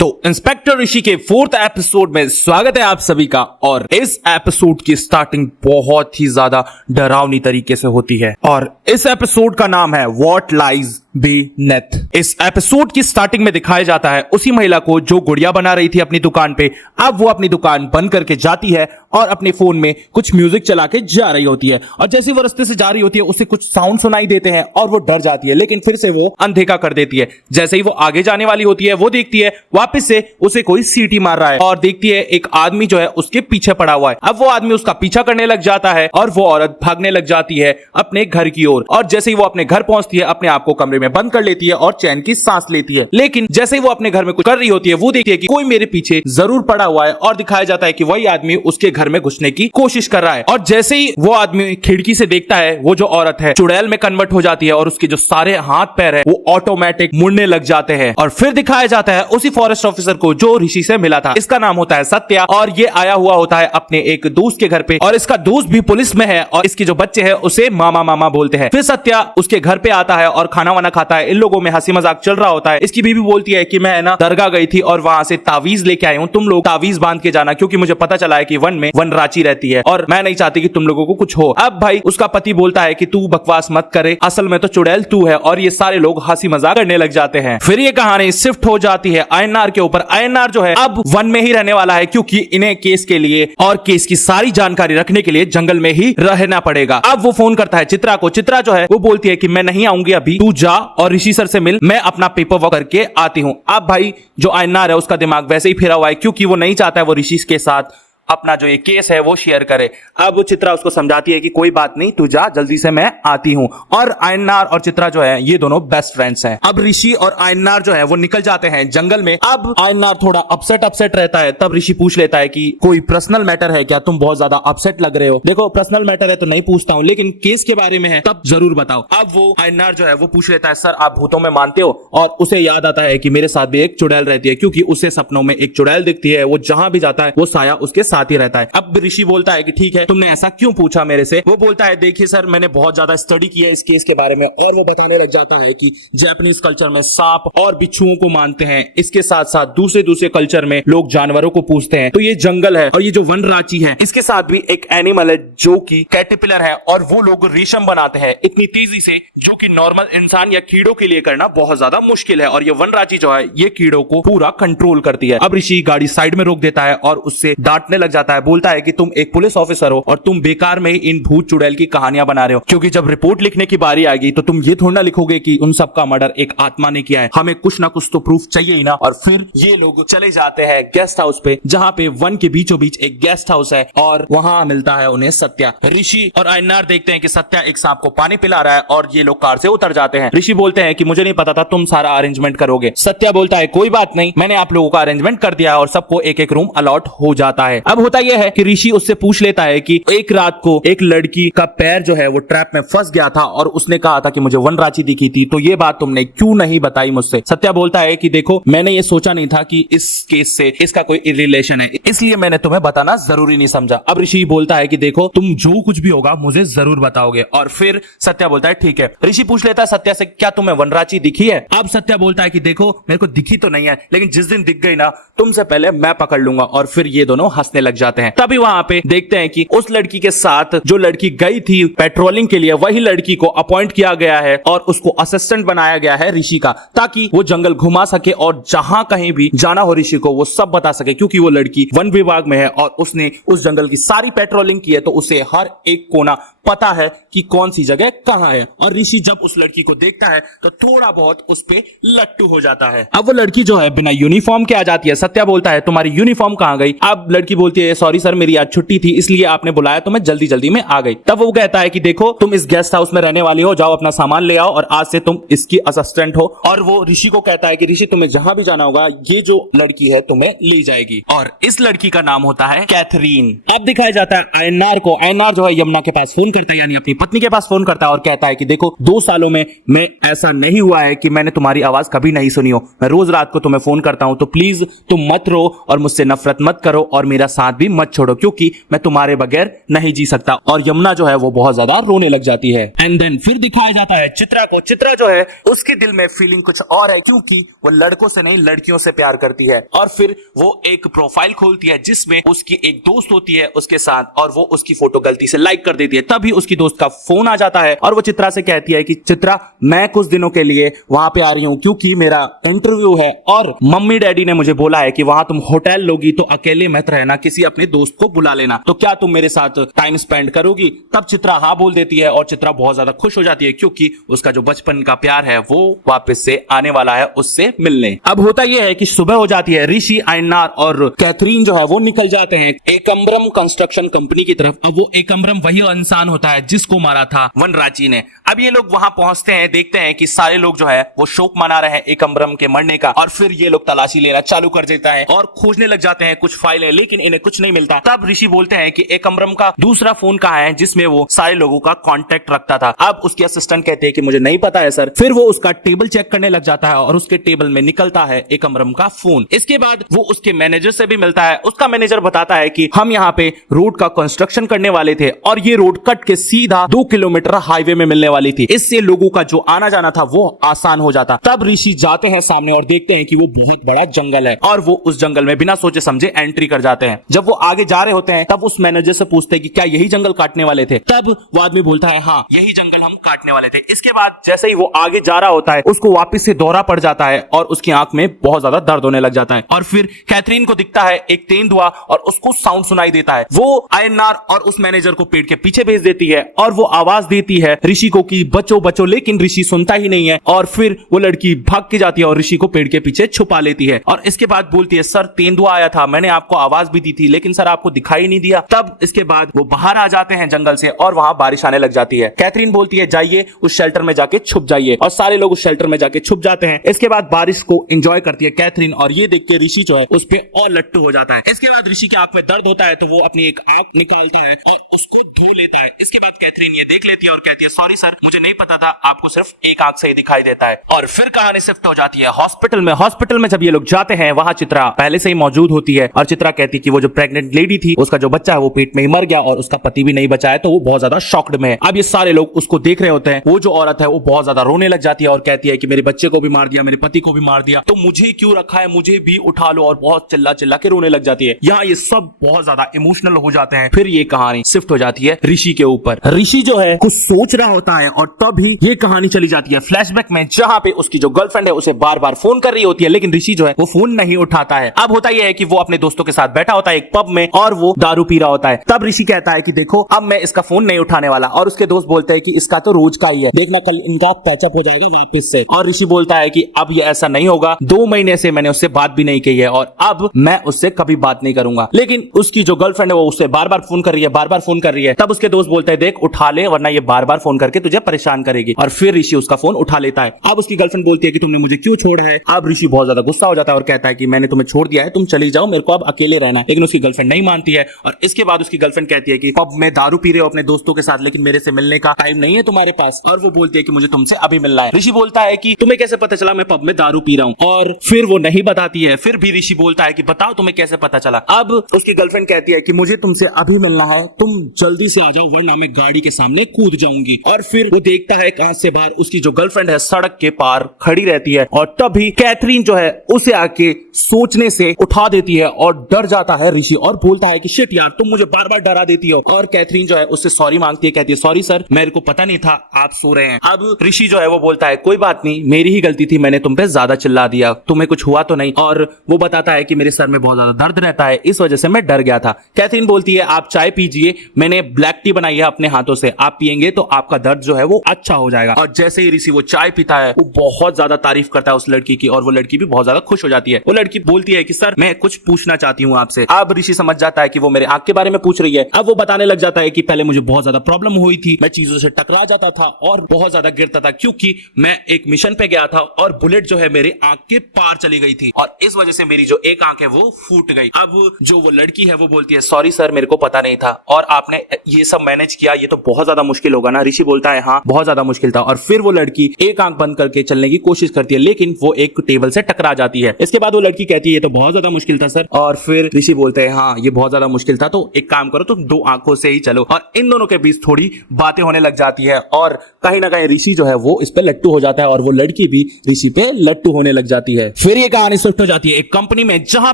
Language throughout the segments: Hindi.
तो इंस्पेक्टर ऋषि के 4th एपिसोड में स्वागत है आप सभी का। और इस एपिसोड की स्टार्टिंग बहुत ही ज्यादा डरावनी तरीके से होती है और इस एपिसोड का नाम है व्हाट लाइज बीनेथ। इस एपिसोड की स्टार्टिंग में दिखाया जाता है उसी महिला को जो गुड़िया बना रही थी अपनी दुकान पे। अब वो अपनी दुकान बंद करके जाती है और अपने फोन में कुछ म्यूजिक चला के जा रही होती है और जैसे वो रास्ते से जा रही होती है उसे कुछ साउंड सुनाई देते हैं और वो डर जाती है, लेकिन फिर से वो अनदेखा कर देती है। जैसे ही वो आगे जाने वाली होती है वो देखती है वापस से उसे कोई सीटी मार रहा है और देखती है एक आदमी जो है उसके पीछे पड़ा हुआ है। अब वो आदमी उसका पीछा करने लग जाता है और वो औरत भागने लग जाती है अपने घर की ओर। और जैसे ही वो अपने घर पहुंचती है अपने आप को कमरे में बंद कर लेती है और चैन की सांस लेती है। लेकिन जैसे ही वो अपने घर में कुछ कर रही होती है वो देखती है कि कोई मेरे पीछे जरूर पड़ा हुआ है और दिखाया जाता है कि वही आदमी उसके घर में घुसने की कोशिश कर रहा है। और जैसे ही वो आदमी खिड़की से देखता है वो जो औरत है चुड़ैल में कन्वर्ट हो जाती है और उसके जो सारे हाथ पैर है वो ऑटोमेटिक मुड़ने लग जाते हैं। और फिर दिखाया जाता है उसी फॉरेस्ट ऑफिसर को जो ऋषि से मिला था। इसका नाम होता है सत्या और ये आया हुआ होता है अपने एक दोस्त के घर पे और इसका दोस्त भी पुलिस में है और इसके जो बच्चे हैं उसे मामा मामा बोलते हैं। फिर सत्या उसके घर पे आता है और खाना वाना खाता है। इन लोगों में हंसी मजाक चल रहा होता है। इसकी बीवी बोलती है कि मैं ना दरगाह गई थी और वहां से तावीज लेके आई हूं, तुम लोग तावीज बांध के जाना क्योंकि मुझे पता चला है कि वन में वनराची रहती है और मैं नहीं चाहती कि तुम लोगों को कुछ हो। अब भाई उसका पति बोलता है कि तू बकवास मत करे, असल में तो चुड़ैल तू है। और ये सारे लोग हंसी मजाक करने लग जाते हैं। फिर ये कहानी शिफ्ट हो जाती है आयनार के ऊपर। आयनार जो है अब वन में ही रहने वाला है क्योंकि इन्हें केस के लिए और केस की सारी जानकारी रखने के लिए जंगल में ही रहना पड़ेगा। अब वो फोन करता है चित्रा को। चित्रा जो है वो बोलती है कि मैं नहीं आऊंगी अभी, तू जा और ऋषि सर से मिल, मैं अपना पेपर वर्क करके आती हूं। अब भाई जो आयनार है उसका दिमाग वैसे ही फिरा हुआ है क्योंकि वो नहीं चाहता है वो ऋषि के साथ अपना जो ये केस है वो शेयर करे। अब वो चित्रा उसको समझाती है कि कोई बात नहीं, तू जा, जल्दी से मैं आती हूं। और आयनार और चित्रा जो है ये दोनों बेस्ट फ्रेंड्स हैं। अब ऋषि और आयनार जो है वो निकल जाते हैं जंगल में। अब आयनार थोड़ा अपसेट रहता है। तब ऋषि पूछ लेता है कि कोई पर्सनल मैटर है क्या, तुम बहुत ज्यादा अपसेट लग रहे हो। देखो पर्सनल मैटर है तो नहीं पूछता हूं, लेकिन केस के बारे में है तब जरूर बताओ। अब वो आयनार जो है वो पूछ लेता है सर आप भूतों में मानते हो। और उसे याद आता है कि मेरे साथ भी एक चुड़ैल रहती है क्योंकि उसे सपनों में एक चुड़ैल दिखती है। वो जहां भी जाता है वो साया उसके साथ ही रहता है। अब ऋषि बोलता है कि ठीक है तुमने ऐसा क्यों पूछा मेरे से। वो बोलता है देखिए सर मैंने बहुत ज्यादा स्टडी किया इस केस के बारे में। और वो बताने लग जाता है कि जापानीज कल्चर में सांप और बिच्छुओं को मानते हैं। इसके साथ साथ दूसरे कल्चर में लोग जानवरों को पूछते हैं। तो ये जंगल है और ये जो वनराची है इसके साथ भी एक एनिमल है जो कि कैटरपिलर है और वो लोग रेशम बनाते हैं इतनी तेजी से जो कि नॉर्मल इंसान या कीड़ों के लिए करना बहुत ज्यादा मुश्किल है। और ये वनराची जो है ये कीड़ों को पूरा कंट्रोल करती है। अब ऋषि गाड़ी साइड में रोक देता है और उससे डांटने लग जाता है। बोलता है कि तुम एक पुलिस ऑफिसर हो और तुम बेकार में ही इन भूत चुड़ैल की कहानियां बना रहे हो क्योंकि जब रिपोर्ट लिखने की बारी आएगी तो तुम ये थोड़ा ना लिखोगे कि उन सब का मर्डर एक आत्मा ने किया है। हमें कुछ ना कुछ तो प्रूफ चाहिए ही ना। और फिर ये लोग चले जाते हैं गेस्ट हाउस पे जहां पे वन के बीचों बीच एक गेस्ट हाउस है और वहां मिलता है उन्हें सत्या। ऋषि और आयनार देखते हैं कि सत्या एक सांप को पानी पिला रहा है और ये लोग कार से उतर जाते हैं। ऋषि बोलते हैं कि मुझे नहीं पता था तुम सारा अरेंजमेंट करोगे। सत्या बोलता है कोई बात नहीं, मैंने आप लोगों का अरेंजमेंट कर दिया और सबको एक एक रूम अलॉट हो जाता है। अब होता यह है कि ऋषि उससे पूछ लेता है कि एक रात को एक लड़की का पैर जो है वो ट्रैप में फंस गया था और उसने कहा था कि मुझे वनराची दिखी थी, तो ये बात तुमने क्यों नहीं बताई मुझसे। सत्या बोलता है कि देखो मैंने ये सोचा नहीं था कि इस केस से इसका कोई रिलेशन है, इसलिए मैंने तुम्हें बताना जरूरी नहीं समझा। अब ऋषि बोलता है कि देखो तुम जो कुछ भी होगा मुझे जरूर बताओगे। और फिर सत्या बोलता है ठीक है। ऋषि पूछ लेता है सत्या से क्या तुम्हें वनराची दिखी है। अब सत्या बोलता है कि देखो मेरे को दिखी तो नहीं है, लेकिन जिस दिन दिख गई ना तुमसे पहले मैं पकड़ लूंगा। और फिर ये दोनों हंसने लग जाते हैं। तभी वहां पे देखते हैं कि उस लड़की के साथ जो लड़की गई थी पेट्रोलिंग के लिए वही लड़की को अपॉइंट किया गया है और उसको असिस्टेंट बनाया गया है ऋषि का, ताकि वो जंगल घुमा सके और जहां कहीं भी जाना हो ऋषि को वो सब बता सके क्योंकि वो लड़की वन विभाग में है और उसने उस जंगल की सारी पेट्रोलिंग की है तो उसे हर एक कोना पता है कि कौन सी जगह कहां है। और ऋषि जब उस लड़की को देखता है तो थोड़ा बहुत उस पे लट्टू हो जाता है। अब वो लड़की जो है बिना यूनिफॉर्म के आ जाती है। सत्या बोलता है तुम्हारी यूनिफॉर्म कहां गई। अब लड़की बोलती है सॉरी सर मेरी आज छुट्टी थी इसलिए आपने बुलाया तो मैं जल्दी में आ गई। तब वो कहता है कि देखो तुम इस गेस्ट हाउस में रहने वाली हो, जाओ अपना सामान ले आओ और आज से तुम इसकी असिस्टेंट हो। और वो ऋषि को कहता है कि ऋषि तुम्हें जहां भी जाना होगा ये जो लड़की है तुम्हें ले जाएगी। और इस लड़की का नाम होता है कैथरीन। अब दिखाया जाता है आयनार को। आयनार जो है यमुना के पास फोन करता है, यानी अपनी पत्नी के पास फोन करता है और कहता है कि देखो 2 सालों में मैं ऐसा नहीं हुआ है कि मैंने तुम्हारी आवाज कभी नहीं सुनी हो। मैं रोज रात को तुम्हें फोन करता हूं तो प्लीज तुम मत रो और मुझसे नफरत मत करो और मेरा साथ भी मत छोड़ो क्योंकि मैं तुम्हारे बगैर नहीं जी सकता। और यमुना जो है वो बहुत ज्यादा रोने लग जाती है। एंड देन फिर दिखाया जाता है चित्रा को। चित्रा जो है उसके दिल में फीलिंग कुछ और है क्योंकि वो लड़कों से नहीं लड़कियों से प्यार करती है। और फिर वो एक प्रोफाइल खोलती है जिसमें उसकी एक दोस्त होती है उसके साथ, और वो उसकी फोटो गलती से लाइक कर देती है। तभी उसकी दोस्त का फोन आ जाता है और वो चित्रा से कहती है कि चित्रा मैं कुछ दिनों के लिए वहां पे आ रही हूं क्योंकि मेरा इंटरव्यू है और मम्मी डैडी ने मुझे बोला है कि वहां तुम होटल लोगी तो अकेले मत रहना, किसी अपने दोस्त को बुला लेना, तो क्या तुम मेरे साथ टाइम स्पेंड करोगी? तब चित्रा हाँ बोल देती है और चित्रा बहुत ज्यादा खुश हो जाती है क्योंकि उसका जो बचपन का प्यार है वो वापस से आने वाला है उससे मिलने। अब होता यह है कि सुबह हो जाती है। ऋषि, आयनार और कैथरीन जो है वो निकल जाते हैं एकम्बरम कंस्ट्रक्शन कंपनी की तरफ। अब वो एकम्बरम वही इंसान होता है जिसको मारा था वनराची ने। अब ये लोग वहां पहुंचते हैं, देखते हैं कि सारे लोग जो है वो शोक मना रहे हैं एकम्बरम के मरने का। और फिर ये लोग तलाशी लेना चालू कर देता है और खोजने लग जाते हैं कुछ फाइलें, लेकिन इन्हें कुछ नहीं मिलता। तब ऋषि बोलते हैं कि एकम्बरम का दूसरा फोन कहां है जिसमें वो सारे लोगों का कांटेक्ट रखता था। अब उसके असिस्टेंट कहते हैं कि मुझे नहीं पता है सर। फिर वो उसका टेबल चेक करने लग जाता है और उसके टेबल में निकलता है एकम्बरम का फोन। इसके बाद वो उसके मैनेजर से भी मिलता है। उसका मैनेजर बताता है कि हम यहाँ पे रोड का कंस्ट्रक्शन करने वाले थे और ये रोड कट के सीधा 2 किलोमीटर हाईवे में मिलने वाली थी। इससे लोगों का जो आना जाना था वो आसान हो जाता। तब ऋषि जाते हैं सामने और देखते हैं कि वो बहुत बड़ा जंगल है और वो उस जंगल में बिना सोचे समझे एंट्री कर जाते हैं। जब वो आगे जा रहे होते हैं तब उस मैनेजर से पूछते हैं कि क्या यही जंगल काटने वाले थे? तब वो आदमी बोलता है हाँ यही जंगल हम काटने वाले थे। इसके बाद जैसे ही वो आगे जा रहा होता है उसको वापस से दौरा पड़ जाता है और उसकी आंख में बहुत ज्यादा दर्द होने लग जाता है। और फिर कैथरीन को दिखता है एक तेंदुआ और उसको साउंड सुनाई देता है। वो आयनार और उस मैनेजर को पेड़ के पीछे भेज देती है और वो आवाज देती है ऋषि को कि बचो बचो, लेकिन ऋषि सुनता ही नहीं है। और फिर वो लड़की भाग के जाती है और ऋषि को पेड़ के पीछे छुपा लेती है। और इसके बाद बोलती है सर तेंदुआ आया था, मैंने आपको आवाज भी दी थी लेकिन सर आपको दिखाई नहीं दिया। तब इसके बाद वो बाहर आ जाते हैं जंगल से और वहां बारिश आने लग जाती है। कैथरीन बोलती है जाइए उस शेल्टर में जाके छुप जाइए और सारे लोग उस शेल्टर में जाके छुप जाते हैं। इसके बाद बारिश को एंजॉय करती है कैथरीन और ये देख के ऋषि जो है उस पे और लट्टू हो जाता है। इसके बाद ऋषि की आंख में दर्द होता है तो वो अपनी एक आंख निकालता है और उसको धो लेता है। इसके बाद कैथरीन ये देख लेती है और कहती है सॉरी सर, मुझे नहीं पता था, आपको सिर्फ एक आंख से ही दिखाई देता है। और फिर कहानी शिफ्ट हो जाती है हॉस्पिटल में। हॉस्पिटल में जब ये लोग जाते हैं वहां चित्रा पहले से ही मौजूद होती है और चित्रा कहती है कि वो जो प्रेग्नेंट लेडी थी उसका जो बच्चा है वो पेट में ही मर गया और उसका पति भी नहीं बचा है, तो वो बहुत ज्यादा शॉक्ड में है। अब ये सारे लोग उसको देख रहे होते हैं। वो जो औरत है वो बहुत ज्यादा रोने लग जाती है और कहती है कि मेरे बच्चे को भी मार दिया, मेरे पति को भी मार दिया, तो मुझे क्यों रखा है, मुझे भी उठा लो, और बहुत चिल्ला चिल्ला के रोने लग जाती है। यहाँ ये सब बहुत ज्यादा इमोशनल हो जाते हैं। फिर ये कहानी शिफ्ट हो जाती है ऋषि के ऊपर। ऋषि जो है कुछ सोच रहा होता है और तभी ये कहानी चली जाती है फ्लैशबैक में, जहां पे उसकी जो गर्लफ्रेंड है उसे बार बार फोन कर रही होती है लेकिन ऋषि जो है वो फोन नहीं उठाता है। अब होता यह है कि वो अपने दोस्तों के साथ बैठा होता है एक पब में और वो दारू पी रहा होता है। तब ऋषि कहता है कि देखो अब मैं इसका फोन नहीं उठाने वाला, और उसके दोस्त बोलते हैं कि इसका तो रोज का ही है, देखना कल इनका पैचअप हो जाएगा वापस से। और ऋषि बोलता है कि अब ये ऐसा नहीं होगा, 2 महीने से मैंने उससे बात भी नहीं की है और अब मैं उससे कभी बात नहीं करूंगा। लेकिन उसकी जो गर्लफ्रेंड है वो उससे बार बार फोन कर रही है, बार बार फोन कर रही है। तब उसके दोस्त बोलते हैं देख उठा ले वरना ये बार बार फोन करके तुझे परेशान करेगी। और फिर ऋषि उसका फोन उठा लेता है। अब उसकी गर्लफ्रेंड बोलती है कि तुमने मुझे क्यों छोड़ा है। अब ऋषि बहुत ज्यादा गुस्सा हो जाता है और कहता है कि मैंने तुम्हें छोड़ दिया है, तुम चली जाओ, मेरे को अब अकेले रहना है। लेकिन उसकी गर्लफ्रेंड नहीं मानती है और इसके बाद उसकी गर्लफ्रेंड कहती है कि पब में दारू पी रहे हो अपने दोस्तों के साथ लेकिन मेरे से मिलने का टाइम नहीं है तुम्हारे पास। और वो बोलती है कि मुझे तुमसे अभी मिलना है। ऋषि बोलता है कि तुम्हें कैसे पता चला मैं पब में दारू पी रहा हूँ, और फिर वो नहीं बताती है। फिर भी ऋषि बोलता है कि बताओ तुम्हें कैसे पता चला। अब उसकी गर्लफ्रेंड कहती है कि मुझे तुमसे अभी मिलना है, तुम जल्दी से आ जाओ वरना मैं गाड़ी के सामने कूद जाऊंगी। और फिर वो देखता है कांच से बाहर उसकी जो गर्लफ्रेंड है सड़क के पार खड़ी रहती है और तभी कैथरीन जो है उसे आके सोचने से उठा देती है और डर जाता है ऋषि और बोलता है कि शिट यार तुम मुझे बार बार डरा देती हो। और कैथरीन जो है उससे सॉरी मांगती है, कहती है सॉरी सर, मेरे को पता नहीं था आप सो रहे हैं। अब ऋषि जो है वो बोलता है कोई बात नहीं, मेरी ही गलती थी, मैंने तुम पे ज्यादा चिल्ला दिया, तुम्हें कुछ हुआ तो नहीं। और वो बताता है कि मेरे सर में बहुत ज्यादा दर्द रहता है, इस वजह से मैं डर गया था। कैथरीन बोलती है आप चाय पीजिए, मैंने ब्लैक टी बनाई है अपने हाथों से, आप पियेंगे तो आपका दर्द जो है वो अच्छा हो जाएगा। और जैसे ही ऋषि वो चाय पीता है वो बहुत ज्यादा तारीफ करता है उस लड़की की और वो लड़की भी बहुत ज्यादा खुश हो जाती है। वो लड़की बोलती है कि सर मैं कुछ पूछना चाहती हूँ आपसे। अब ऋषि समझ जाता है कि वो मेरे आंख के बारे में पूछ रही है। अब वो बताने लग जाता है कि पहले मुझे बहुत ज्यादा प्रॉब्लम हुई थी, मैं चीजों से टकरा जाता था और बहुत ज्यादा गिरता था क्योंकि मैं एक मिशन पे गया था और बुलेट जो है मेरे आंख के पार चली गई थी और इस वजह से मेरी जो एक आंख है वो फूट गई। अब जो वो लड़की है वो बोलती है सॉरी सर मेरे को पता नहीं था और आपने ये सब मैनेज किया, ये तो बहुत ज्यादा मुश्किल होगा ना। ऋषि बोलता है हाँ बहुत ज्यादा मुश्किल था। और फिर वो लड़की एक आंख बंद करके चलने की कोशिश करती है लेकिन वो एक टेबल से टकरा जाती है। इसके बाद वो लड़की कहती है ये तो बहुत ज्यादा मुश्किल था सर। और फिर ऋषि बोलता बोलते हैं हाँ ये बहुत ज्यादा मुश्किल था, तो एक काम करो तुम 2 आंखों से ही चलो। और इन दोनों के बीच थोड़ी बातें होने लग जाती है और कहीं ना कहीं ऋषि जो है वो इस पे लट्टू हो जाता है और वो लड़की भी ऋषि पे लट्टू होने लग जाती है। फिर ये कहानी शिफ्ट हो जाती है एक कंपनी में, जहां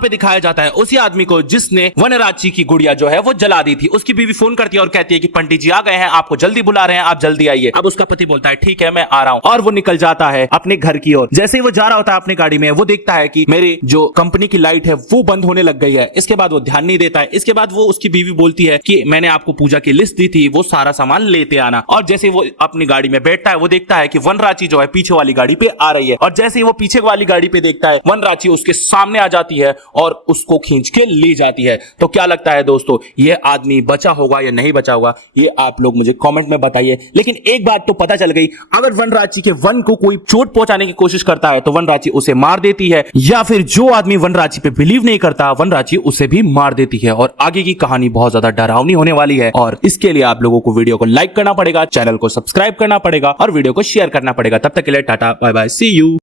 पे दिखाया जाता है उसी आदमी को जिसने वनराची की गुड़िया जो है वो जला दी थी। उसकी बीवी फोन करती है और कहती है कि पंडित जी आ गए हैं, आपको जल्दी बुला रहे हैं, आप जल्दी आइए। अब उसका पति बोलता है ठीक है मैं आ रहा हूं, और वो निकल जाता है अपने घर की ओर। जैसे ही वो जा रहा होता है अपनी गाड़ी में, वो देखता है कि मेरे जो कंपनी की लाइट है वो बंद होने लग गई है। इसके बाद वो ध्यान नहीं देता है। इसके बाद वो उसकी बीवी बोलती है कि मैंने आपको पूजा की लिस्ट दी थी, वो सारा सामान लेते आना। और जैसे वो अपनी गाड़ी में बैठता है, वो देखता है कि वनराची जो है पीछे वाली गाड़ी पे आ रही है। और जैसे ही वो पीछे वाली गाड़ी पे देखता है, वनराची उसके सामने आ जाती है और उसको खींच के ले जाती है। तो क्या लगता है दोस्तों, ये आदमी बचा होगा या नहीं बचा होगा, ये आप लोग मुझे कमेंट में बताइए। लेकिन एक बात तो पता चल गई, अगर वनराची के वन को कोई चोट पहुंचाने की कोशिश करता है तो वनराची उसे मार देती है, या फिर जो आदमी वनराची पे बिलीव नहीं करता वनराची उसे भी मार देती है। और आगे की कहानी बहुत ज्यादा डरावनी होने वाली है और इसके लिए आप लोगों को वीडियो को लाइक करना पड़ेगा, चैनल को सब्सक्राइब करना पड़ेगा और वीडियो को शेयर करना पड़ेगा। तब तक के लिए tata bye bye, see you.